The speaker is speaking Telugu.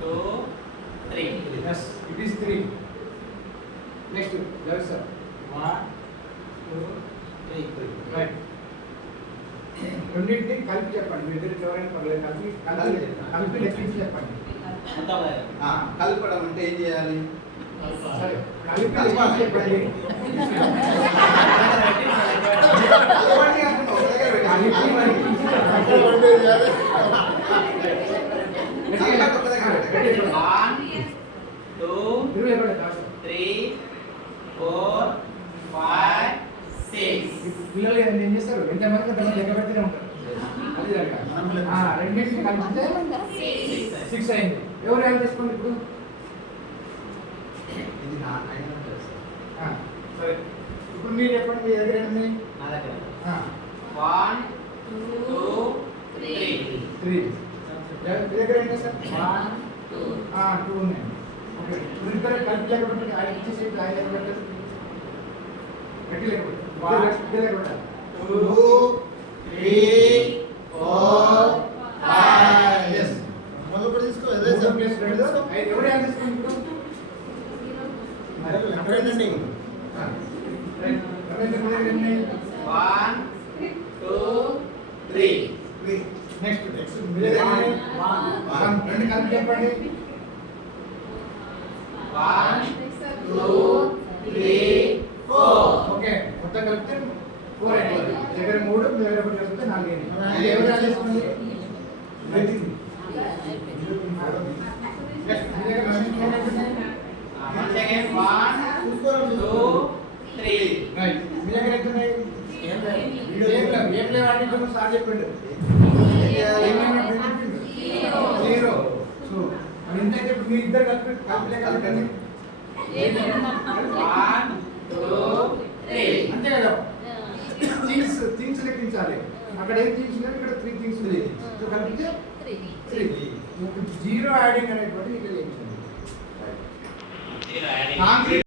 2, 3. Yes, it is 3. Next, Javi sir. 1, 2, 3. Right. రెండింటిని కలిపి చెప్పండి. మీ ఇద్దరు ఎవరైనా పర్లేదు, కలిపి లెక్కించి చెప్పండి. కలపడం అంటే ఏం చేయాలి? సరే, కలిపి లెక్కించి చెప్పండి. కలిపి మరి పిల్లలు ఏం చేస్తారు? ఎంతమంది కొంతమంది లెక్క పెడుతూనే ఉంటారు. అది జరగాలి. రెండింటిని కలిపితే 6 అయింది. ఎవరు యాడ్ చేసుకోండి ఇప్పుడు. సరే, ఇప్పుడు మీరు చెప్పండి. మీ దగ్గర ఏంటి? 1, 2, 3. 3. మీ దగ్గర ఏంటి సార్? 1, 2 ఉన్నాయి. ఓకే, ఇద్దరు కలిపి లెక్క పెట్టండి. ఆయన ఇచ్చేసి ఆయన లెక్క పెట్టండి. గట్టి లెక్క పెట్టండి. 1, 2, 3, 4, 5. Yes. మొదలు తీసుకో. ఎవరు యాడ్ చేసుకోండి ఇప్పుడు. అక్కడేనండి. 1, 2, 3. నెక్స్ట్ రెండు కలిపి చెప్పండి. 1, 2, 3, 4. ఓకే, మొత్తం కలిపితే 4 అయింది. దగ్గర 3, మీ దగ్గర 1 కలిపితే 4 అయింది. ఎవరు యాడ్ చేసుకోండి. Once again, 1, 2, 3. రైట్. మీ దగ్గర ఎంత ఉన్నాయి? ఏం లేవు అంటే కొంచెం సార్ చెప్పండి. 0. సో మరి ఇంతైతే మీ ఇద్దరు కలిపి కలిపండి. 1, 2, 3. అంతే కదా. థింగ్స్ లెక్కించాలి. అక్కడ ఏం థింగ్స్ ఉన్నాయి, ఇక్కడ 3 థింగ్స్ ఉన్నాయి. సో కలిపితే 3. 0 యాడింగ్ అనేటువంటి ఇక్కడ లెక్కించండి. Zero adding.